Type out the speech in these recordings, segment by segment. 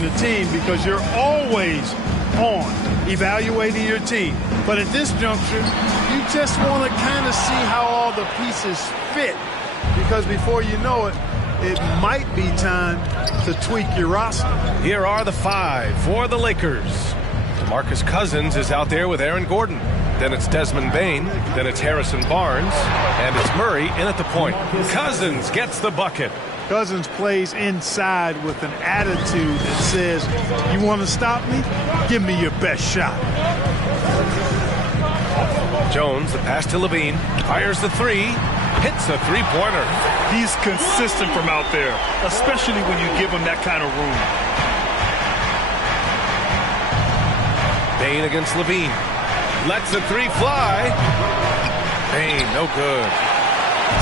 managing a team because you're always on evaluating your team. But at this juncture, you just want to kind of see how all the pieces fit, because before you know it, it might be time to tweak your roster. Here are the 5 for the Lakers. DeMarcus Cousins is out there with Aaron Gordon. Then it's Desmond Bane. Then it's Harrison Barnes. And it's Murray in at the point. Cousins gets the bucket. Cousins plays inside with an attitude that says, you want to stop me? Give me your best shot. Jones, the pass to Levine. Fires the 3. Hits a three-pointer. He's consistent from out there, especially when you give him that kind of room. Bane against Levine. Lets the 3 fly. Bane, no good.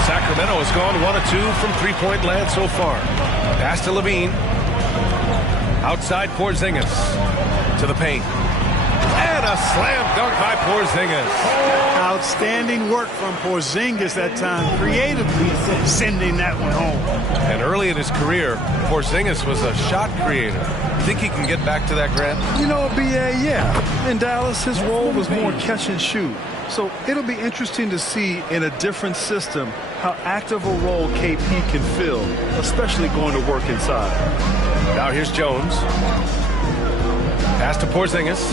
Sacramento has gone 1 of 2 from three-point land so far. Pass to Levine. Outside Porzingis. To the paint. And a slam dunk by Porzingis. Outstanding work from Porzingis that time, creatively sending that one home. And early in his career, Porzingis was a shot creator. Think he can get back to that, Grant? You know, B.A., yeah. In Dallas, his role was more catch and shoot. So it'll be interesting to see in a different system how active a role KP can fill, especially going to work inside. Now here's Jones. Pass to Porzingis.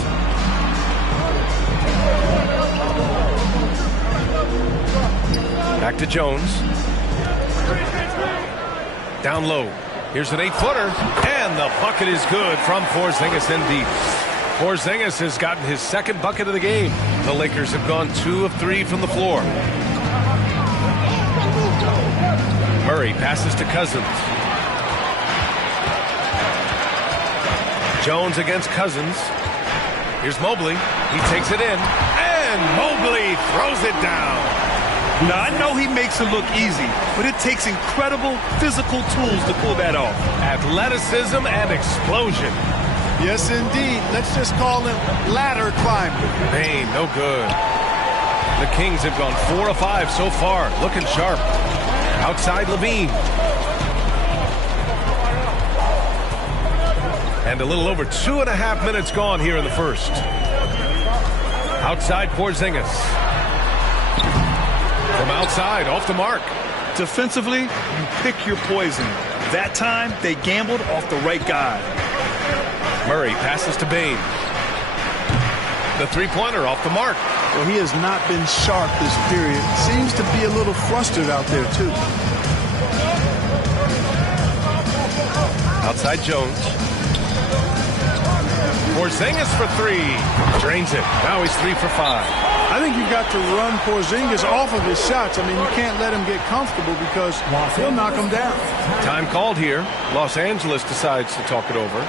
Back to Jones. Down low. Here's an 8-footer. And the bucket is good from Porzingis in deep. Porzingis has gotten his second bucket of the game. The Lakers have gone 2 of 3 from the floor. Murray passes to Cousins. Jones against Cousins. Here's Mobley. He takes it in. And Mobley throws it down. Now, I know he makes it look easy, but it takes incredible physical tools to pull that off. Athleticism and explosion. Yes, indeed. Let's just call him ladder climber. Bane, no good. The Kings have gone 4 of 5 so far, looking sharp. Outside Levine. And a little over 2.5 minutes gone here in the first. Outside Porzingis. From outside, off the mark. Defensively, you pick your poison. That time, they gambled off the right guy. Murray passes to Bane. The three-pointer off the mark. Well, he has not been sharp this period. Seems to be a little flustered out there, too. Outside Jones. Porzingis for 3. Drains it. Now he's 3 for 5. I think you've got to run Porzingis off of his shots. I mean, you can't let him get comfortable because he'll knock him down. Time called here. Los Angeles decides to talk it over.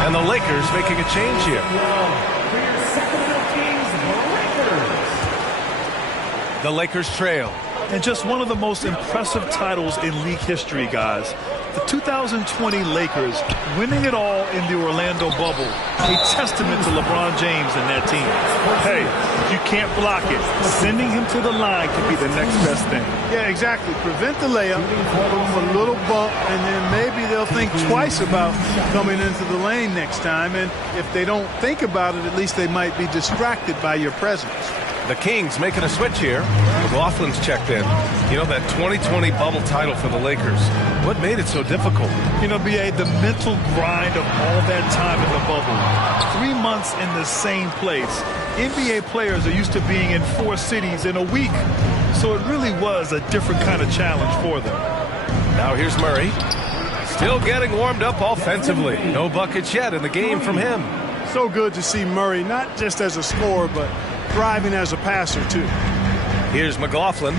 And the Lakers making a change here. The Lakers trail. And just one of the most impressive titles in league history, guys. The 2020 Lakers winning it all in the Orlando bubble, a testament to LeBron James and that team. Hey, you can't block it. Sending him to the line could be the next best thing. Yeah, exactly. Prevent the layup, a little bump, and then maybe they'll think twice about coming into the lane next time. And if they don't think about it, at least they might be distracted by your presence. The Kings making a switch here. McLaughlin's checked in. You know, that 2020 bubble title for the Lakers. What made it so difficult? You know, B.A., the mental grind of all that time in the bubble. 3 months in the same place. NBA players are used to being in 4 cities in a week. So it really was a different kind of challenge for them. Now here's Murray. Still getting warmed up offensively. No buckets yet in the game from him. So good to see Murray, not just as a scorer, but thriving as a passer, too. Here's McLaughlin.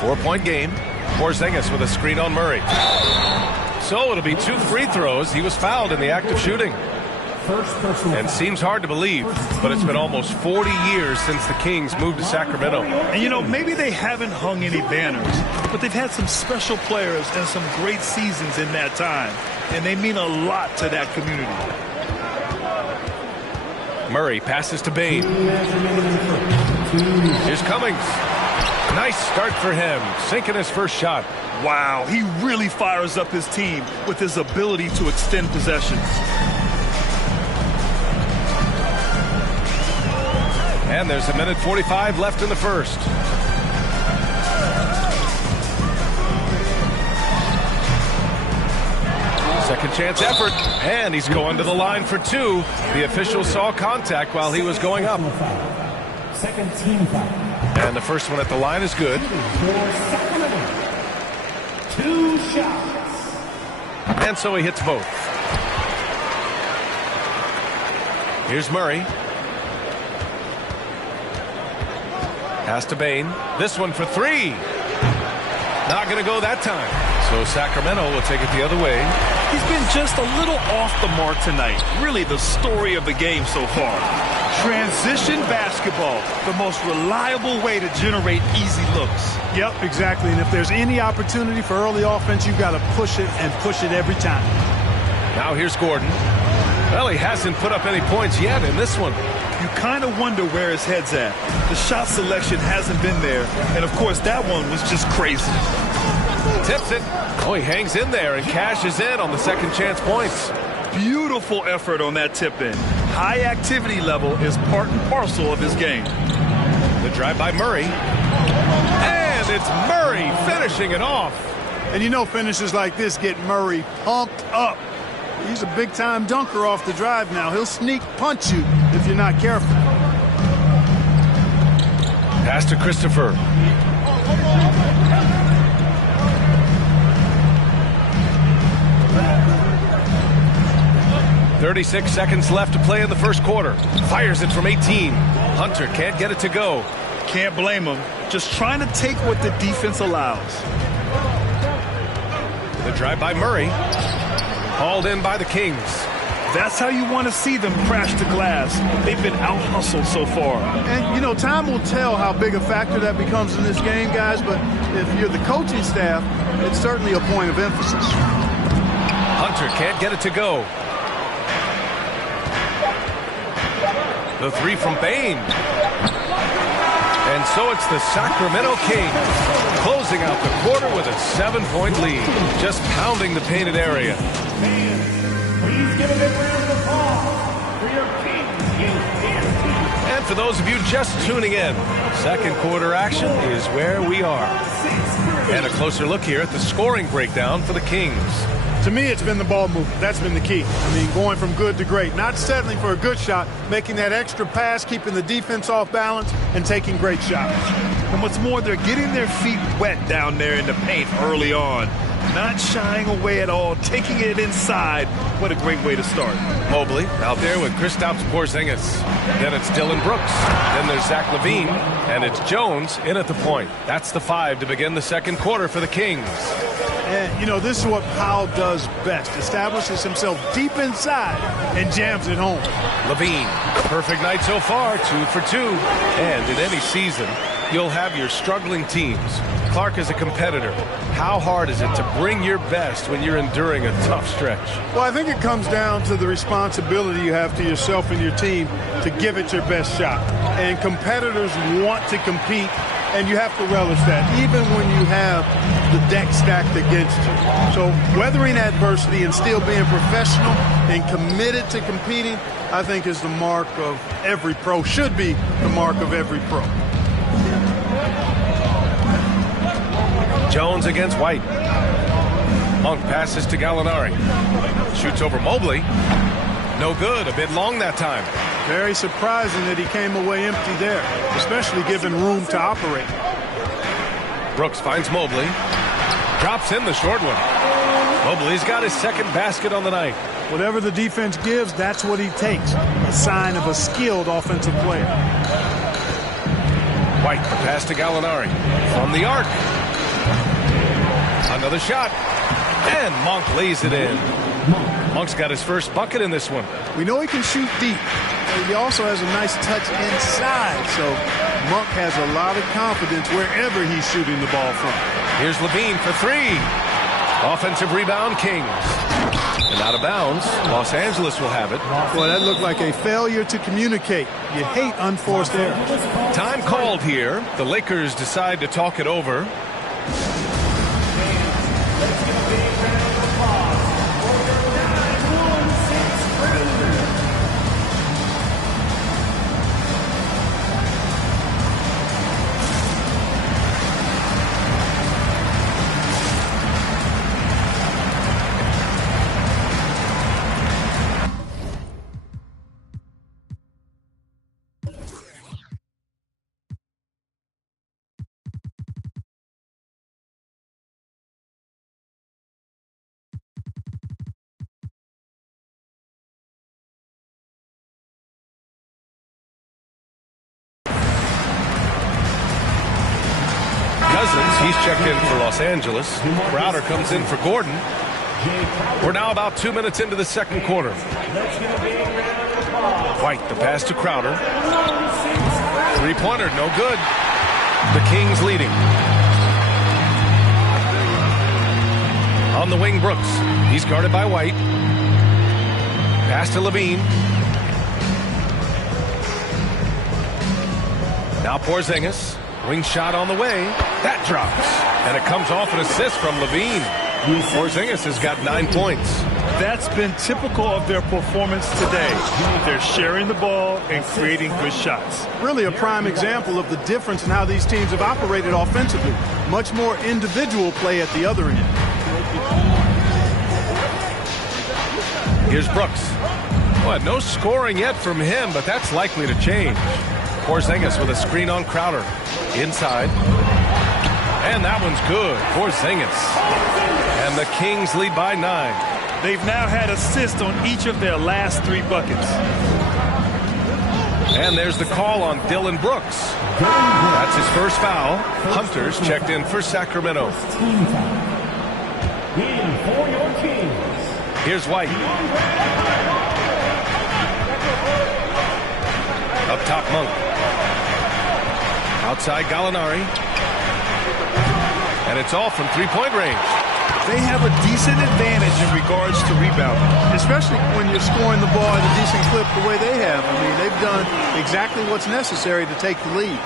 4-point game. Porzingis with a screen on Murray. So it'll be 2 free throws. He was fouled in the act of shooting. And seems hard to believe, but it's been almost 40 years since the Kings moved to Sacramento. And, you know, maybe they haven't hung any banners, but they've had some special players and some great seasons in that time. And they mean a lot to that community. Murray passes to Bain. Here's Cummings. Nice start for him, sinking his first shot. Wow, he really fires up his team with his ability to extend possessions. And there's 1:45 left in the first. Second chance effort, and he's going to the line for 2. The official saw contact while he was going up. Second team foul. And the first one at the line is good. 2 shots. And so he hits both. Here's Murray. Pass to Bain. This one for 3. Not going to go that time. So Sacramento will take it the other way. He's been just a little off the mark tonight. Really the story of the game so far. Transition basketball, the most reliable way to generate easy looks. Yep, exactly. And if there's any opportunity for early offense, you've got to push it and push it every time. Now here's Gordon. Well, he hasn't put up any points yet in this one. You kind of wonder where his head's at. The shot selection hasn't been there. And, of course, that one was just crazy. Tips it. Oh, he hangs in there and cashes in on the second chance points. Beautiful effort on that tip-in. High activity level is part and parcel of his game. The drive by Murray. And it's Murray finishing it off. And you know finishes like this get Murray pumped up. He's a big-time dunker off the drive now. He'll sneak punch you if you're not careful. Pass to Christopher. "36 seconds left to play in the first quarter. Fires it from 18. Hunter can't get it to go. Can't blame him. Just trying to take what the defense allows. The drive by Murray. Hauled in by the Kings. That's how you want to see them crash the glass. They've been out-hustled so far. And, you know, time will tell how big a factor that becomes in this game, guys, but if you're the coaching staff, it's certainly a point of emphasis. Hunter can't get it to go. The 3 from Bain. And so it's the Sacramento Kings closing out the quarter with a 7-point lead, just pounding the painted area. Please give a big round of applause for your Kings in Kansas. And for those of you just tuning in, second quarter action is where we are. And a closer look here at the scoring breakdown for the Kings. To me, it's been the ball movement. That's been the key. I mean, going from good to great. Not settling for a good shot, making that extra pass, keeping the defense off balance, and taking great shots. And what's more, they're getting their feet wet down there in the paint early on. Not shying away at all, taking it inside. What a great way to start. Mobley out there with Kristaps Porzingis. Then it's Dylan Brooks. Then there's Zach LaVine. And it's Jones in at the point. That's the 5 to begin the second quarter for the Kings. And, you know, this is what Powell does best. Establishes himself deep inside and jams it home. Levine, perfect night so far, 2 for 2. And in any season, you'll have your struggling teams. Clark is a competitor. How hard is it to bring your best when you're enduring a tough stretch? Well, I think it comes down to the responsibility you have to yourself and your team to give it your best shot. And competitors want to compete, and you have to relish that, even when you have the deck stacked against you. So weathering adversity and still being professional and committed to competing, I think is the mark of every pro, should be the mark of every pro. Jones against White. Monk passes to Gallinari. Shoots over Mobley. No good. A bit long that time. Very surprising that he came away empty there, especially given room to operate. Brooks finds Mobley. Drops in the short one. Mobley's got his second basket on the night. Whatever the defense gives, that's what he takes. A sign of a skilled offensive player. White, the pass to Gallinari. From the arc. Another shot. And Monk lays it in. Monk's got his first bucket in this one. We know he can shoot deep. He also has a nice touch inside. So Monk has a lot of confidence wherever he's shooting the ball from. Here's Levine for 3. Offensive rebound, Kings. And out of bounds, Los Angeles will have it. Boy, that looked like a failure to communicate. You hate unforced errors. Time called here. The Lakers decide to talk it over. He's checked in for Los Angeles. Crowder comes in for Gordon. We're now about 2 minutes into the second quarter. White, the pass to Crowder. Three-pointer, no good. The Kings leading. On the wing, Brooks. He's guarded by White. Pass to Levine. Now Porzingis. Wing shot on the way. That drops. And it comes off an assist from Levine. Porzingis has got 9 points. That's been typical of their performance today. They're sharing the ball and creating good shots. Really a prime example of the difference in how these teams have operated offensively. Much more individual play at the other end. Here's Brooks. Well, no scoring yet from him, but that's likely to change. Porzingis with a screen on Crowder. Inside. And that one's good. Porzingis. And the Kings lead by 9. They've now had assists on each of their last 3 buckets. And there's the call on Dylan Brooks. That's his first foul. Hunter's checked in for Sacramento. Here's White. Up top, Monk. Outside Gallinari. And it's off from three-point range. They have a decent advantage in regards to rebounding. Especially when you're scoring the ball at a decent clip the way they have. I mean, they've done exactly what's necessary to take the lead.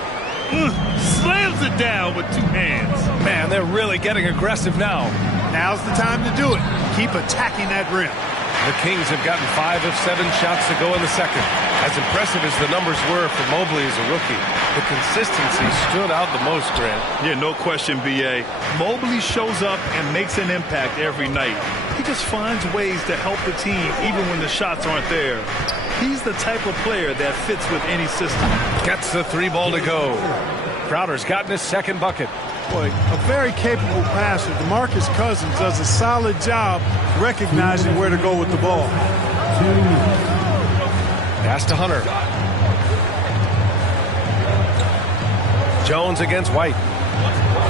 Slams it down with 2 hands. Man, they're really getting aggressive now. Now's the time to do it. Keep attacking that rim. The Kings have gotten 5 of 7 shots to go in the second. As impressive as the numbers were for Mobley as a rookie, the consistency stood out the most, Grant. Yeah, no question, B.A. Mobley shows up and makes an impact every night. He just finds ways to help the team even when the shots aren't there. He's the type of player that fits with any system. Gets the 3 ball to go. Crowder's gotten his second bucket. Boy, a very capable passer. DeMarcus Cousins does a solid job recognizing where to go with the ball. Pass to Hunter. Jones against White.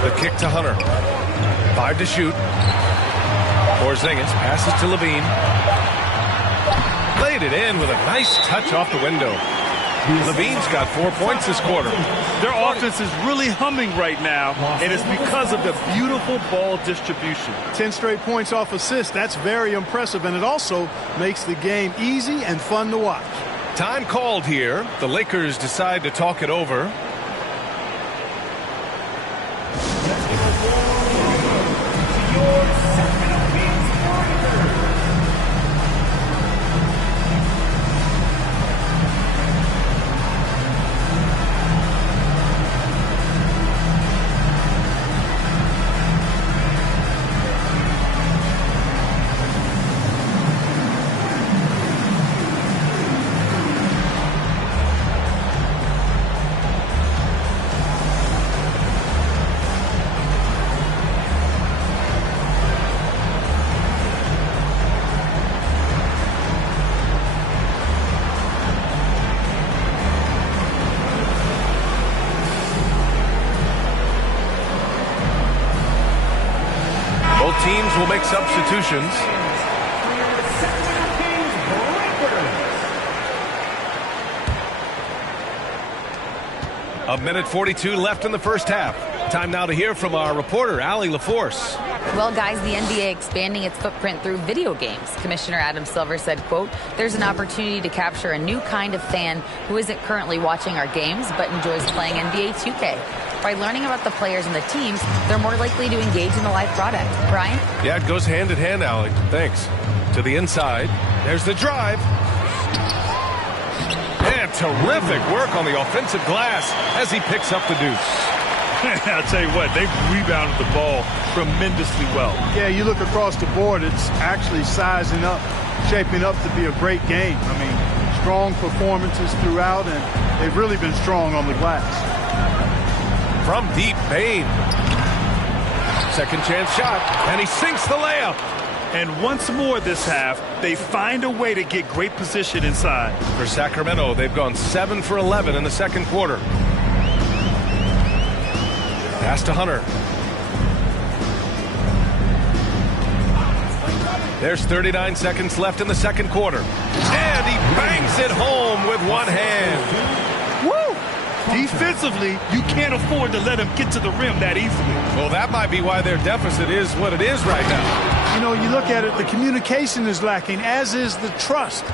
The kick to Hunter. 5 to shoot. Porzingis passes to Levine. Laid it in with a nice touch off the window. Levine's got 4 points this quarter. Their offense is really humming right now, and it's because of the beautiful ball distribution. 10 straight points off assists. That's very impressive, and it also makes the game easy and fun to watch. Time called here. The Lakers decide to talk it over. Teams will make substitutions. A minute 42 left in the first half. Time now to hear from our reporter, Allie LaForce. Well, guys, the NBA expanding its footprint through video games. Commissioner Adam Silver said, quote, "There's an opportunity to capture a new kind of fan who isn't currently watching our games but enjoys playing NBA 2K. By learning about the players and the teams, they're more likely to engage in the live product." Brian? Yeah, it goes hand in hand, Allie. Thanks. To the inside. There's the drive. And terrific work on the offensive glass as he picks up the deuce. I'll tell you what, they've rebounded the ball tremendously well. Yeah, you look across the board, it's actually sizing up, shaping up to be a great game. I mean, strong performances throughout, and they've really been strong on the glass. From deep, Bane. Second chance shot, and he sinks the layup. And once more this half, they find a way to get great position inside. For Sacramento, they've gone 7 for 11 in the second quarter. Pass to Hunter. There's 39 seconds left in the second quarter. And he bangs it home with one hand. Woo! Defensively, you can't afford to let him get to the rim that easily. Well, that might be why their deficit is what it is right now. You know, you look at it, the communication is lacking, as is the trust.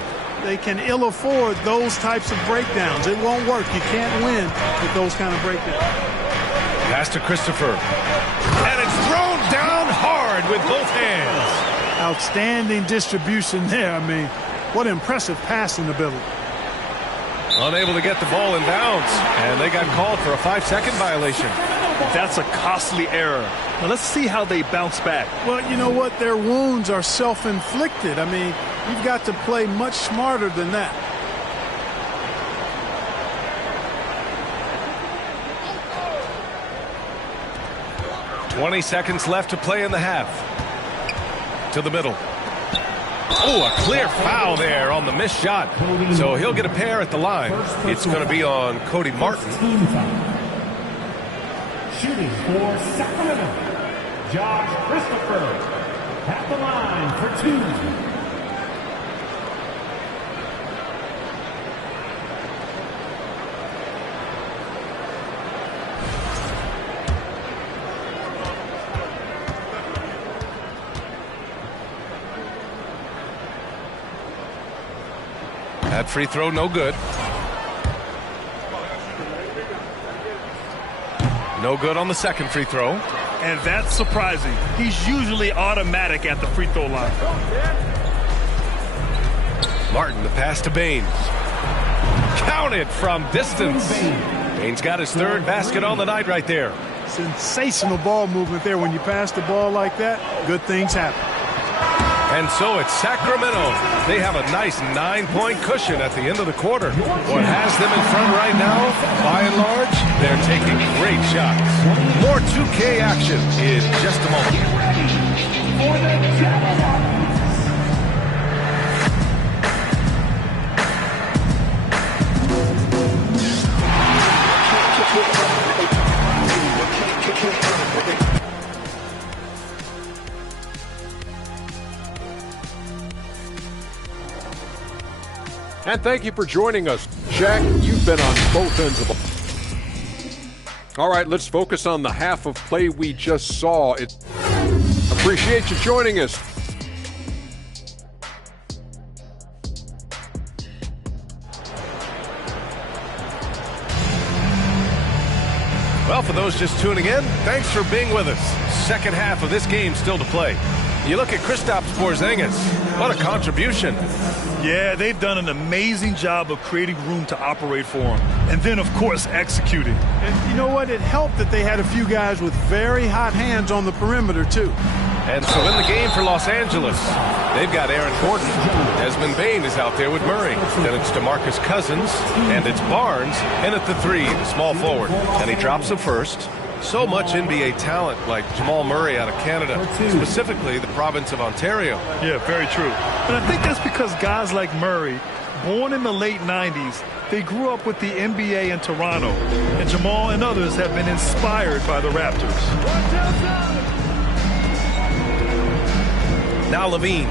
They can ill afford those types of breakdowns. It won't work. You can't win with those kind of breakdowns. Pass to Christopher. And it's thrown down hard with both hands. Outstanding distribution there. I mean, what impressive passing ability. Unable to get the ball in bounds. And they got called for a 5-second violation. That's a costly error. Now let's see how they bounce back. Well, you know what? Their wounds are self-inflicted. I mean, you've got to play much smarter than that. "20 seconds left to play in the half." To the middle. Oh, a clear foul there on the missed shot. So he'll get a pair at the line. It's going to be on Cody Martin. Shooting for Sacramento, Josh Christopher at the line for 2. That free throw, no good. No good on the second free throw. And that's surprising. He's usually automatic at the free throw line. Martin, the pass to Baines. Counted from distance. Baines got his third basket on the night right there. Sensational ball movement there. When you pass the ball like that, good things happen. And so it's Sacramento. They have a nice 9-point cushion at the end of the quarter. What has them in front right now, by and large, they're taking great shots. More 2K action in just a moment. Get ready for the Jaguars. And thank you for joining us. Shaq, you've been on both ends of the... All right, let's focus on the half of play we just saw. Appreciate you joining us. Well, for those just tuning in, thanks for being with us. Second half of this game still to play. You look at Kristaps Porzingis. What a contribution. Yeah, they've done an amazing job of creating room to operate for him. And then, of course, executing. And you know what? It helped that they had a few guys with very hot hands on the perimeter, too. And so in the game for Los Angeles, they've got Aaron Gordon. Desmond Bane is out there with Murray. Then it's DeMarcus Cousins, and it's Barnes in at the 3, the small forward. And he drops the first. So much NBA talent like Jamal Murray out of Canada, specifically the province of Ontario. Yeah, very true. And I think that's because guys like Murray, born in the late 90s, they grew up with the NBA in Toronto. And Jamal and others have been inspired by the Raptors. Now Levine.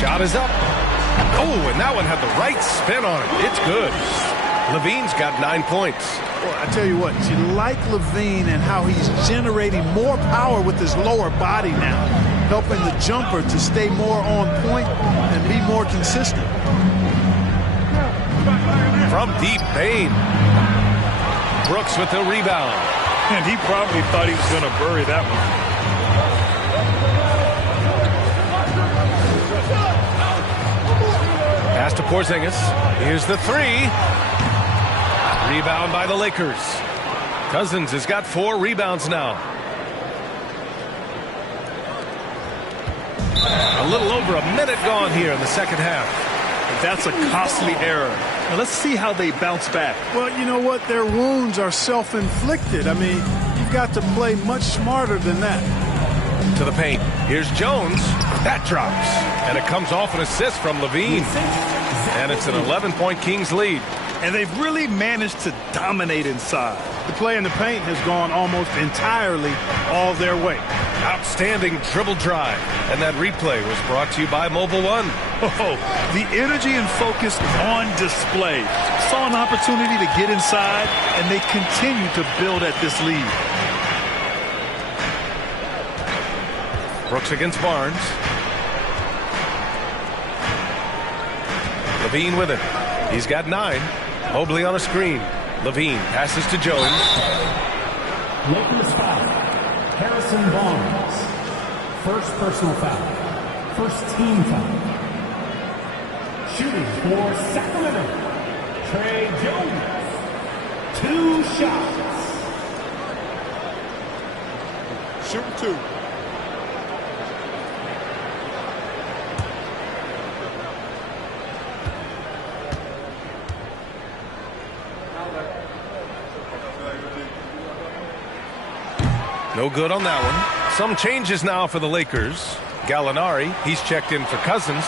Shot is up. Oh, and that one had the right spin on it. It's good. Levine's got 9 points. Well, I tell you what, you like Levine and how he's generating more power with his lower body now, helping the jumper to stay more on point and be more consistent. From deep, Bane. Brooks with the rebound. And he probably thought he was going to bury that one. Pass to Porzingis. Here's the 3. Rebound by the Lakers. Cousins has got 4 rebounds now. A little over a minute gone here in the second half. That's a costly error. Now let's see how they bounce back. Well, you know what? Their wounds are self-inflicted. I mean, you've got to play much smarter than that. To the paint. Here's Jones. That drops. And it comes off an assist from Levine. And it's an 11-point Kings lead. And they've really managed to dominate inside. The play in the paint has gone almost entirely all their way. Outstanding dribble drive. And that replay was brought to you by Mobile One. Oh, the energy and focus on display. Saw an opportunity to get inside, and they continue to build at this lead. Brooks against Barnes. Levine with it. He's got 9. Mobley on a screen. Levine passes to Jones. Lakers foul. Harrison Barnes. First personal foul. First team foul. Shooting for Sacramento. Trey Jones. 2 shots. Shoot 2. No good on that one. Some changes now for the Lakers. Gallinari, he's checked in for Cousins.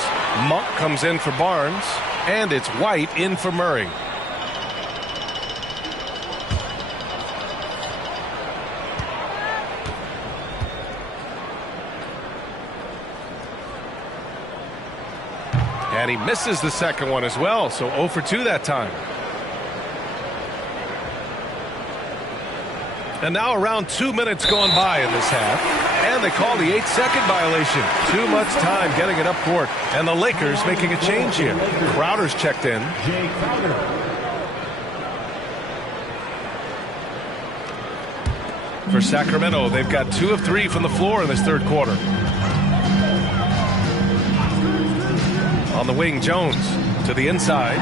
Monk comes in for Barnes. And it's White in for Murray. And he misses the second one as well, so 0 for 2 that time. And now around 2 minutes going by in this half. And they call the 8-second violation. Too much time getting it up court. And the Lakers making a change here. Crowder's checked in. Jay Crowder. For Sacramento, they've got 2 of 3 from the floor in this third quarter. On the wing, Jones to the inside.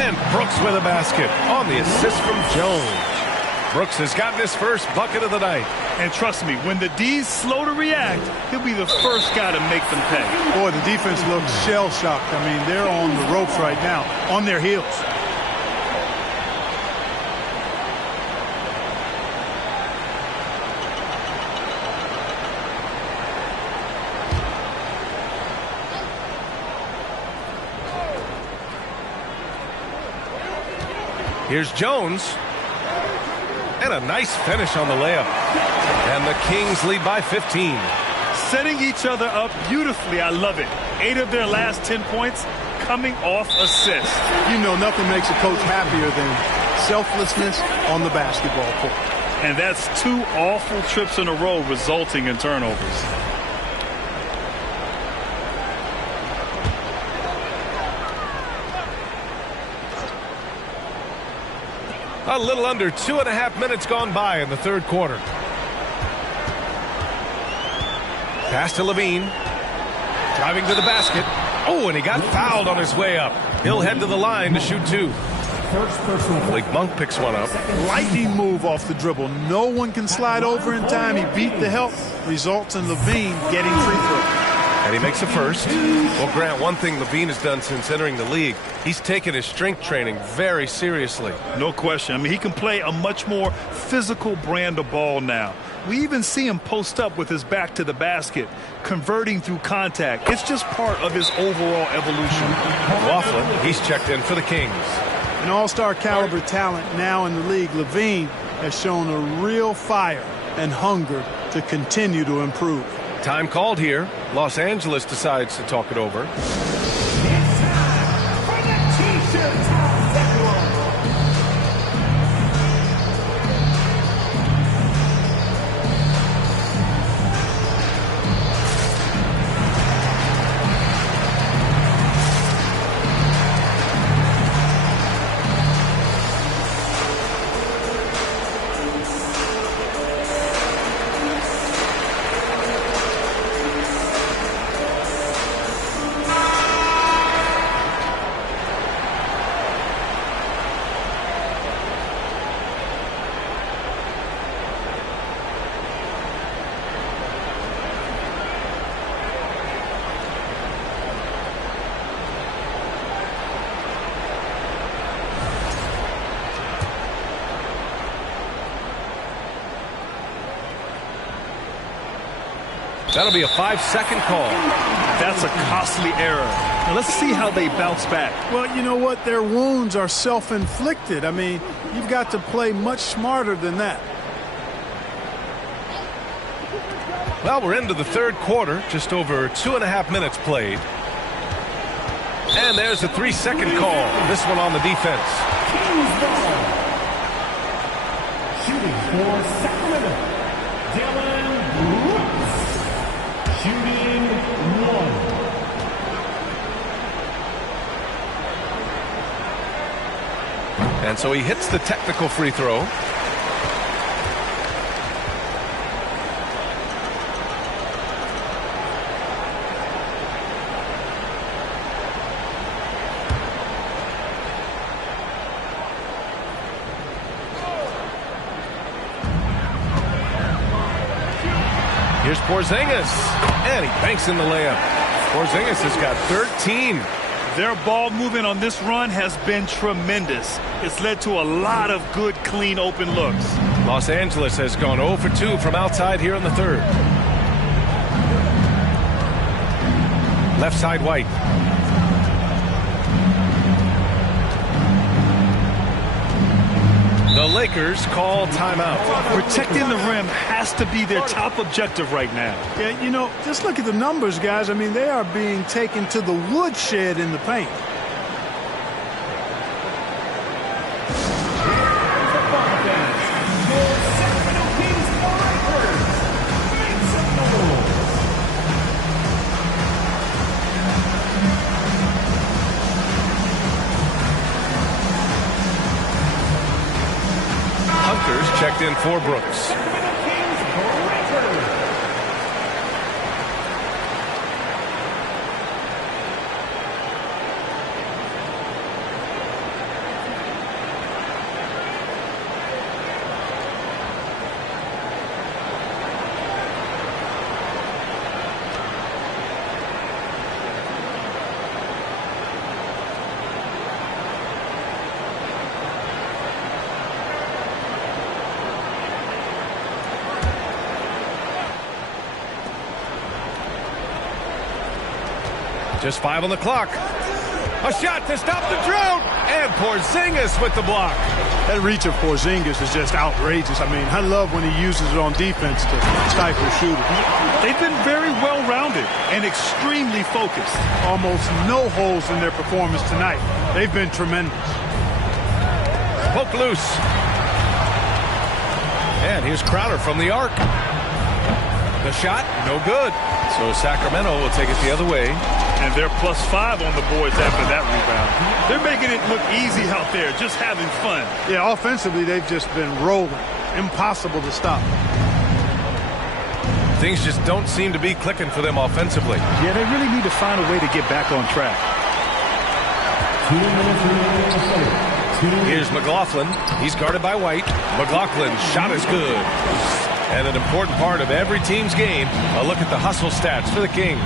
And Brooks with a basket on the assist from Jones. Brooks has gotten his first bucket of the night. And trust me, when the D's slow to react, he'll be the first guy to make them pay. Boy, the defense looks shell-shocked. I mean, they're on the ropes right now, on their heels. Here's Jones. And a nice finish on the layup. And the Kings lead by 15. setting each other up beautifully. I love it. 8 of their last 10 points coming off assists. You know, nothing makes a coach happier than selflessness on the basketball court. And that's 2 awful trips in a row resulting in turnovers. A little under 2.5 minutes gone by in the third quarter. Pass to Levine. Driving to the basket. Oh, and he got fouled on his way up. He'll head to the line to shoot 2. Blake Monk picks one up. Lightning move off the dribble. No one can slide over in time. He beat the help. Results in Levine getting free throw. And he makes a first. Well, Grant, one thing Levine has done since entering the league, he's taken his strength training very seriously. No question. I mean, he can play a much more physical brand of ball now. We even see him post up with his back to the basket, converting through contact. It's just part of his overall evolution. Laughlin, he's checked in for the Kings. An all-star caliber talent now in the league. Levine has shown a real fire and hunger to continue to improve. Time called here. Los Angeles decides to talk it over. It's time for the T-shirt toss segment. That'll be a 5-second call. That's a costly error. Now let's see how they bounce back. Well, you know what? Their wounds are self-inflicted. I mean, you've got to play much smarter than that. Well, we're into the third quarter, just over 2.5 minutes played. And there's a 3-second call. This one on the defense. Kings ball. Shooting for Sacramento, Dylan Brooks. Shooting 1. And so he hits the technical free throw. Here's Porzingis, and he banks in the layup. Porzingis has got 13. Their ball movement on this run has been tremendous. It's led to a lot of good, clean, open looks. Los Angeles has gone 0 for 2 from outside here in the third. Left side White. The Lakers call timeout. Protecting the rim has to be their top objective right now. Yeah, you know, just look at the numbers, guys. I mean, they are being taken to the woodshed in the paint. Checked in for Brooks. Just 5 on the clock. A shot to stop the drought. And Porzingis with the block. That reach of Porzingis is just outrageous. I mean, I love when he uses it on defense to stifle shooters. They've been very well-rounded and extremely focused. Almost no holes in their performance tonight. They've been tremendous. Poke loose. And here's Crowder from the arc. The shot, no good. So Sacramento will take it the other way. And they're +5 on the boards after that rebound. They're making it look easy out there, just having fun. Yeah, offensively, they've just been rolling. Impossible to stop. Things just don't seem to be clicking for them offensively. Yeah, they really need to find a way to get back on track. Here's McLaughlin. He's guarded by White. McLaughlin's shot is good. And an important part of every team's game, a look at the hustle stats for the Kings.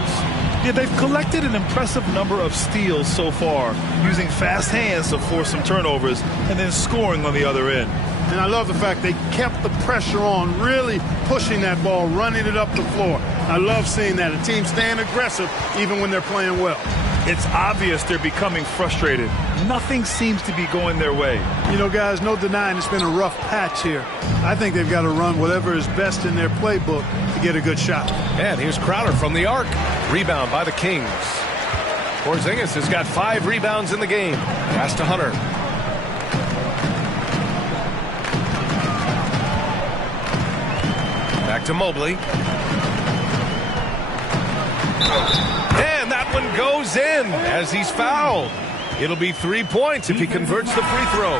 Yeah, they've collected an impressive number of steals so far, using fast hands to force some turnovers and then scoring on the other end. And I love the fact they kept the pressure on, really pushing that ball, running it up the floor. I love seeing that. A team staying aggressive even when they're playing well. It's obvious they're becoming frustrated. Nothing seems to be going their way. You know, guys, no denying it's been a rough patch here. I think they've got to run whatever is best in their playbook to get a good shot. And here's Crowder from the arc. Rebound by the Kings. Porzingis has got 5 rebounds in the game. Pass to Hunter. Back to Mobley. And that one goes in as he's fouled. It'll be 3 points if he converts the free throw.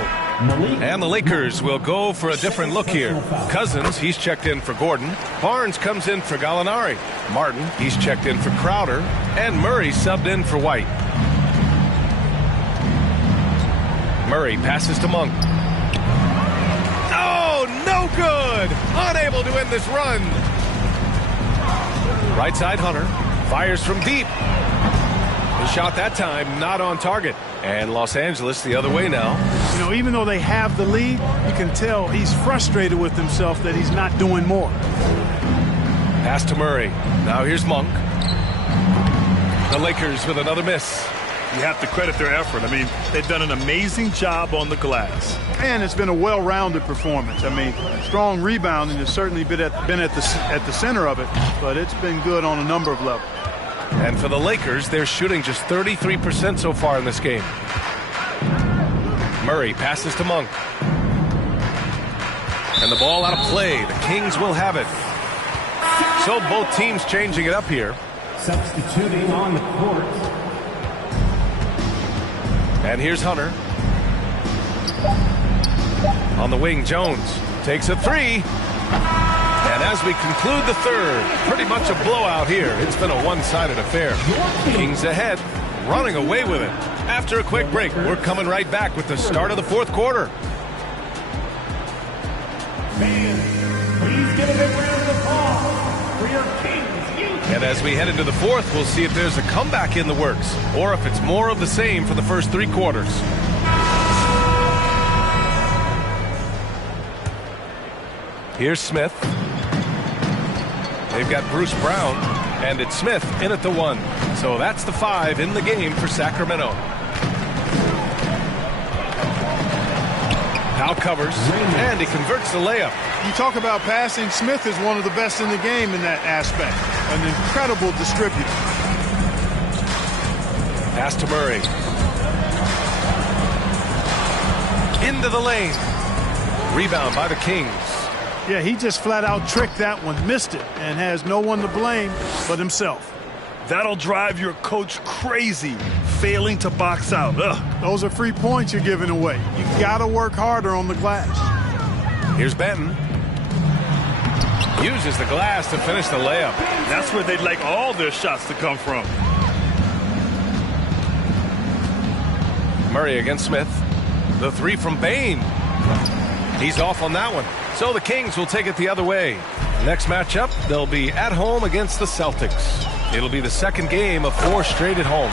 And the Lakers will go for a different look here. Cousins, he's checked in for Gordon. Barnes comes in for Gallinari. Martin, he's checked in for Crowder. And Murray subbed in for White. Murray passes to Monk. Oh, no good! Unable to end this run. Right side Hunter. Fires from deep. The shot that time not on target. And Los Angeles the other way now. You know, even though they have the lead, you can tell he's frustrated with himself that he's not doing more. Pass to Murray. Now here's Monk. The Lakers with another miss. You have to credit their effort. I mean, they've done an amazing job on the glass. And it's been a well-rounded performance. I mean, strong rebounding has certainly been at the center of it, but it's been good on a number of levels. And for the Lakers, they're shooting just 33% so far in this game. Murray passes to Monk. And the ball out of play. The Kings will have it. So both teams changing it up here. Substituting on the court. And here's Hunter. On the wing, Jones takes a 3. And as we conclude the third, pretty much a blowout here. It's been a one-sided affair. Kings ahead, running away with it. After a quick break, we're coming right back with the start of the fourth quarter. Fans, please give a big round of applause for your Kings. And as we head into the fourth, we'll see if there's a comeback in the works, or if it's more of the same for the first 3 quarters. Here's Smith. They've got Bruce Brown, and it's Smith in at the 1. So that's the 5 in the game for Sacramento. Powell covers, and he converts the layup. You talk about passing, Smith is one of the best in the game in that aspect. An incredible distributor. Pass to Murray. Into the lane. Rebound by the Kings. Yeah, he just flat out tricked that one, missed it, and has no one to blame but himself. That'll drive your coach crazy, failing to box out. Ugh. Those are free points you're giving away. You got to work harder on the glass. Here's Benton. Uses the glass to finish the layup. That's where they'd like all their shots to come from. Murray against Smith. The 3 from Bain. He's off on that one. So the Kings will take it the other way. Next matchup, they'll be at home against the Celtics. It'll be the second game of 4 straight at home.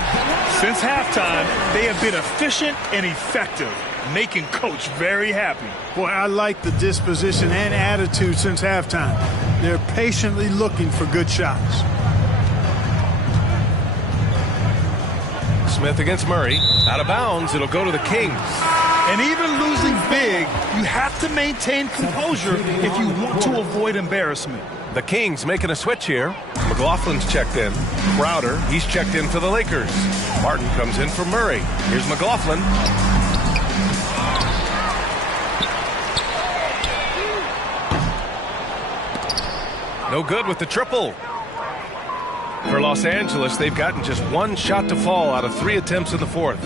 Since halftime, they have been efficient and effective, making Coach very happy. Boy, I like the disposition and attitude since halftime. They're patiently looking for good shots. Smith against Murray. Out of bounds, it'll go to the Kings. And even losing big, you have to maintain composure if you want to avoid embarrassment. The Kings making a switch here. McLaughlin's checked in. Crowder, he's checked in for the Lakers. Martin comes in for Murray. Here's McLaughlin. No good with the triple. For Los Angeles, they've gotten just one shot to fall out of 3 attempts in the fourth.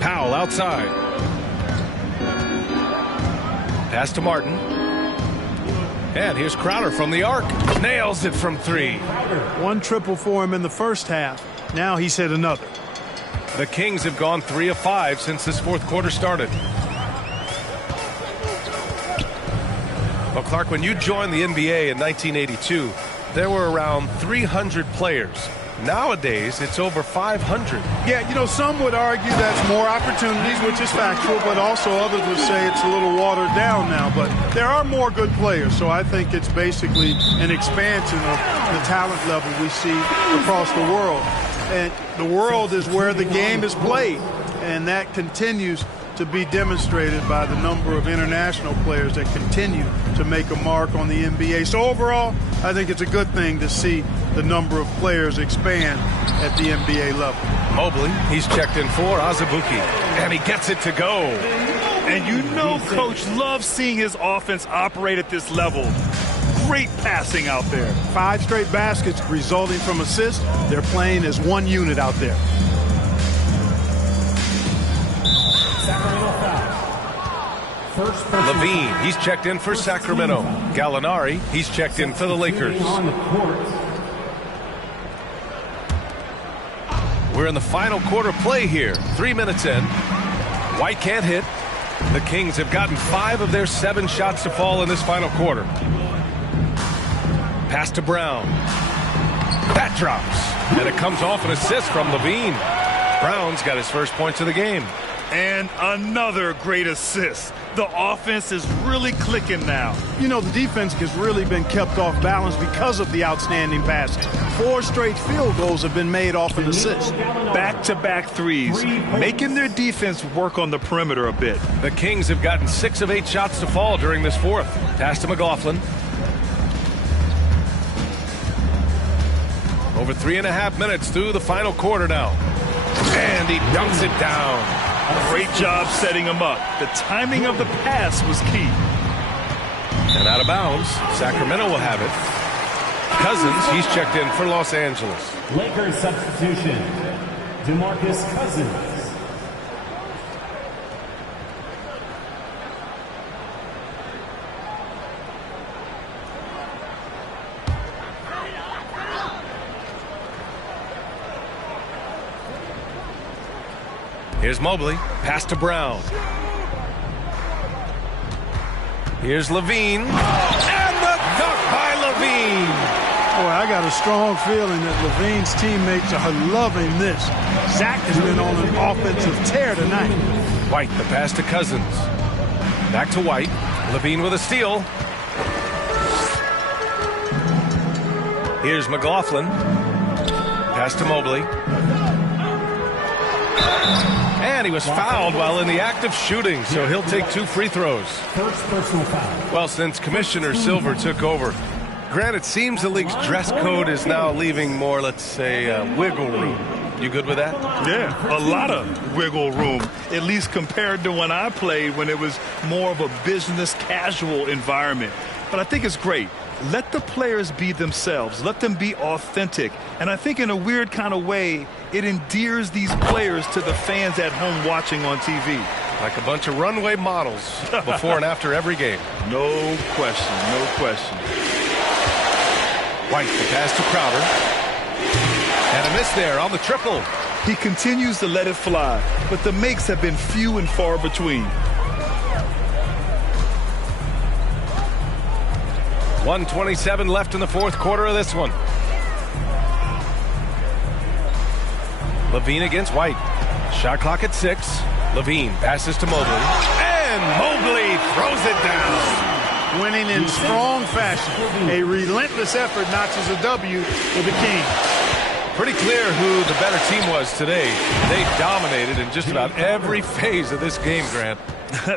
Powell outside. Pass to Martin. And here's Crowder from the arc. Nails it from 3. One triple for him in the first half. Now he's hit another. The Kings have gone 3 of 5 since this fourth quarter started. Well, Clark, when you joined the NBA in 1982, there were around 300 players. Nowadays, it's over 500. Yeah, you know, some would argue that's more opportunities, which is factual, but also others would say it's a little watered down now. But there are more good players, so I think it's basically an expansion of the talent level we see across the world. And the world is where the game is played, and that continues to be demonstrated by the number of international players that continue to make a mark on the NBA. So overall, I think it's a good thing to see the number of players expand at the NBA level. Mobley, he's checked in for Azubuike, and he gets it to go. And you know Coach loves seeing his offense operate at this level. Great passing out there. 5 straight baskets resulting from assists. They're playing as one unit out there. Levine, he's checked in for Sacramento. Gallinari, he's checked in for the Lakers. We're in the final quarter play here. 3 minutes in. White can't hit. The Kings have gotten 5 of their 7 shots to fall in this final quarter. Pass to Brown. That drops. And it comes off an assist from Levine. Brown's got his first points of the game. And another great assist. The offense is really clicking now. You know, the defense has really been kept off balance because of the outstanding passing. 4 straight field goals have been made off an assist. Back-to-back threes, making their defense work on the perimeter a bit. The Kings have gotten 6 of 8 shots to fall during this fourth. Pass to McLaughlin. Over 3.5 minutes through the final quarter now. And he dunks it down. Great job setting him up. The timing of the pass was key. And out of bounds, Sacramento will have it. Cousins, he's checked in for Los Angeles. Lakers substitution, DeMarcus Cousins. Here's Mobley. Pass to Brown. Here's Levine. And the dunk by Levine. Boy, I got a strong feeling that Levine's teammates are loving this. Zach has been on an offensive tear tonight. White, the pass to Cousins. Back to White. Levine with a steal. Here's McLaughlin. Pass to Mobley. And he was fouled while in the act of shooting, so he'll take 2 free throws. First personal foul. Well, since Commissioner Silver took over, granted, it seems the league's dress code is now leaving more, let's say, wiggle room. You good with that? Yeah, a lot of wiggle room, at least compared to when I played, when it was more of a business casual environment. But I think it's great. Let the players be themselves. Let them be authentic. And I think in a weird kind of way, it endears these players to the fans at home watching on TV. Like a bunch of runway models before and after every game. No question, no question. White, the pass to Crowder. And a miss there on the triple. He continues to let it fly, but the makes have been few and far between. 1:27 left in the fourth quarter of this one. Levine against White. Shot clock at 6. Levine passes to Mobley. And Mobley throws it down. Winning in strong fashion. A relentless effort notches a W for the Kings. Pretty clear who the better team was today. They dominated in just about every phase of this game, Grant.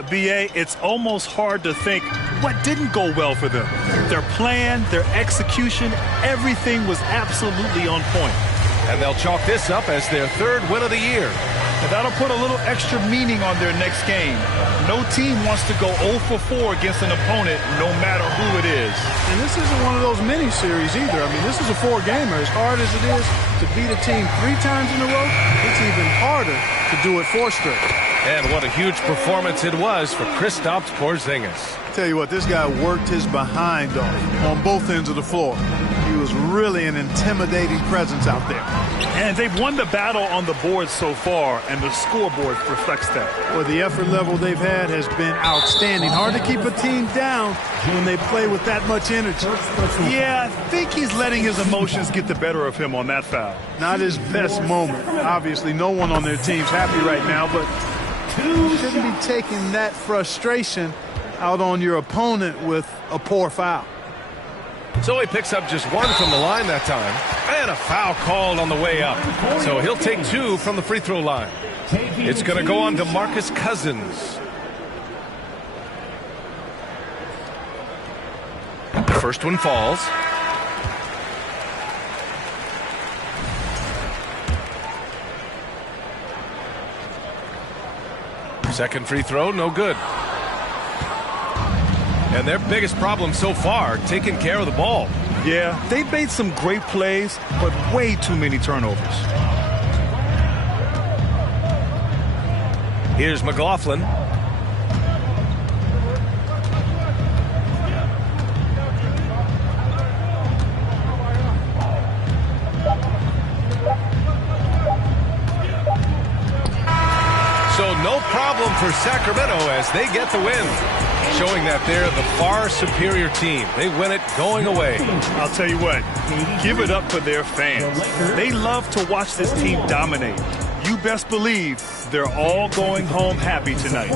B.A., it's almost hard to think what didn't go well for them. Their plan, their execution, everything was absolutely on point. And they'll chalk this up as their third win of the year. And that'll put a little extra meaning on their next game. No team wants to go 0 for 4 against an opponent, no matter who it is. And this isn't one of those mini-series either. I mean, this is a 4-gamer. As hard as it is to beat a team 3 times in a row, it's even harder to do it 4 straight. And what a huge performance it was for Kristaps Porzingis. Tell you what, this guy worked his behind off on both ends of the floor. He was really an intimidating presence out there. And they've won the battle on the board so far, and the scoreboard reflects that. Well, the effort level they've had has been outstanding. Hard to keep a team down when they play with that much energy. Yeah, I think he's letting his emotions get the better of him on that foul. Not his best moment. Obviously, no one on their team's happy right now, but you shouldn't be taking that frustration out on your opponent with a poor foul. So he picks up just 1 from the line that time. And a foul called on the way up. So he'll take 2 from the free throw line. It's going to go on to Marcus Cousins. First one falls. Second free throw, no good. And their biggest problem so far, taking care of the ball. Yeah, they've made some great plays, but way too many turnovers. Here's McLaughlin. So no problem for Sacramento as they get the win, showing that they're the far superior team. They win it going away. I'll tell you what, give it up for their fans. They love to watch this team dominate. You best believe they're all going home happy tonight.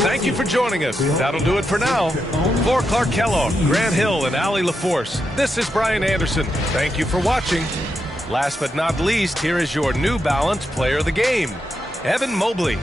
Thank you for joining us. That'll do it for now. For Clark Kellogg, Grant Hill, and Allie LaForce, this is Brian Anderson. Thank you for watching. Last but not least, here is your New Balance Player of the Game, Evan Mobley.